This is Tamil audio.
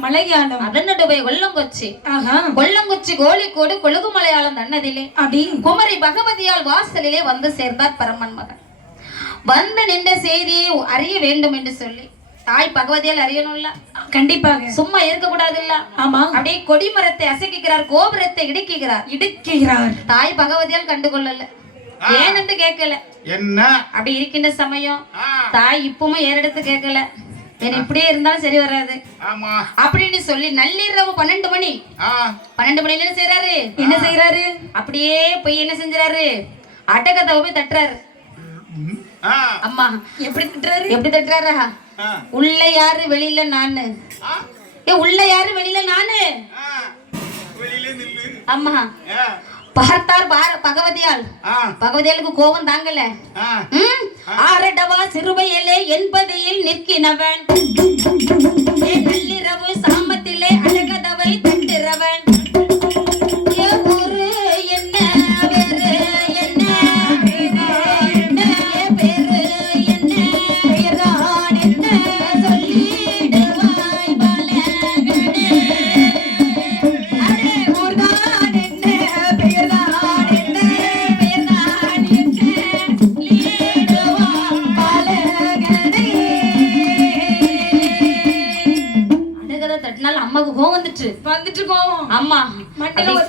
போய் கொல்லங்கொச்சி. ஆஹா. கொல்லங்குச்சி கோழிக்கோடு கொழுகு மலையாளம் தன்னதிலே. அப்படி குமரி பகவதியால் வாசலிலே வந்து சேர்ந்தார் பரமன் மகன். வந்து நின்ற செய்தியை அறிய வேண்டும் என்று சொல்லி. தாய் பகவதியால் அறியணும்ல. கண்டிப்பாக. சும்மா இருக்க கூடாது இல்ல ஆமா. அப்படியே கொடிமரத்தை அசைக்கிறார் கோபுரத்தை இடுக்குகிறார். இடுக்குகிறார். தாய் பகவதியால் கண்டுகொள்ளல. ஏனென்று கேட்கல. என்ன? அப்படி இருக்கின்ற சமயம் தாய் இப்பவுமே ஏறெடுத்து கேட்கல. என்ன இப்படியே இருந்தாலும் சரி வராது. ஆமா. அப்படின்னு சொல்லி நள்ளிரவு பன்னெண்டு மணி. ஆ, பன்னெண்டு மணில என்ன செய்யறாரு என்ன செய்யறாரு அப்படியே போய் என்ன செஞ்சுறாரு அட்டகத்தை போய் தட்டுறாரு. அம்மா எப்படி திட்டுறாரு? எப்படி தட்டுறாரு? உள்ள யாரு வெளியில நானு? ஏ உள்ள யாரு வெளியில நானு? ஆ, பார்த்தார் பார பகவதியால். பகவதியாளுக்கு கோபம் தாங்கல? ஆரடவா சிறுவையிலே என்பதில் நிற்கினவன். தட்டினால அம்மாவுக்கு கோவம் வந்துட்டு. வந்துட்டு போவோம் அம்மா மண்டையில ஒரு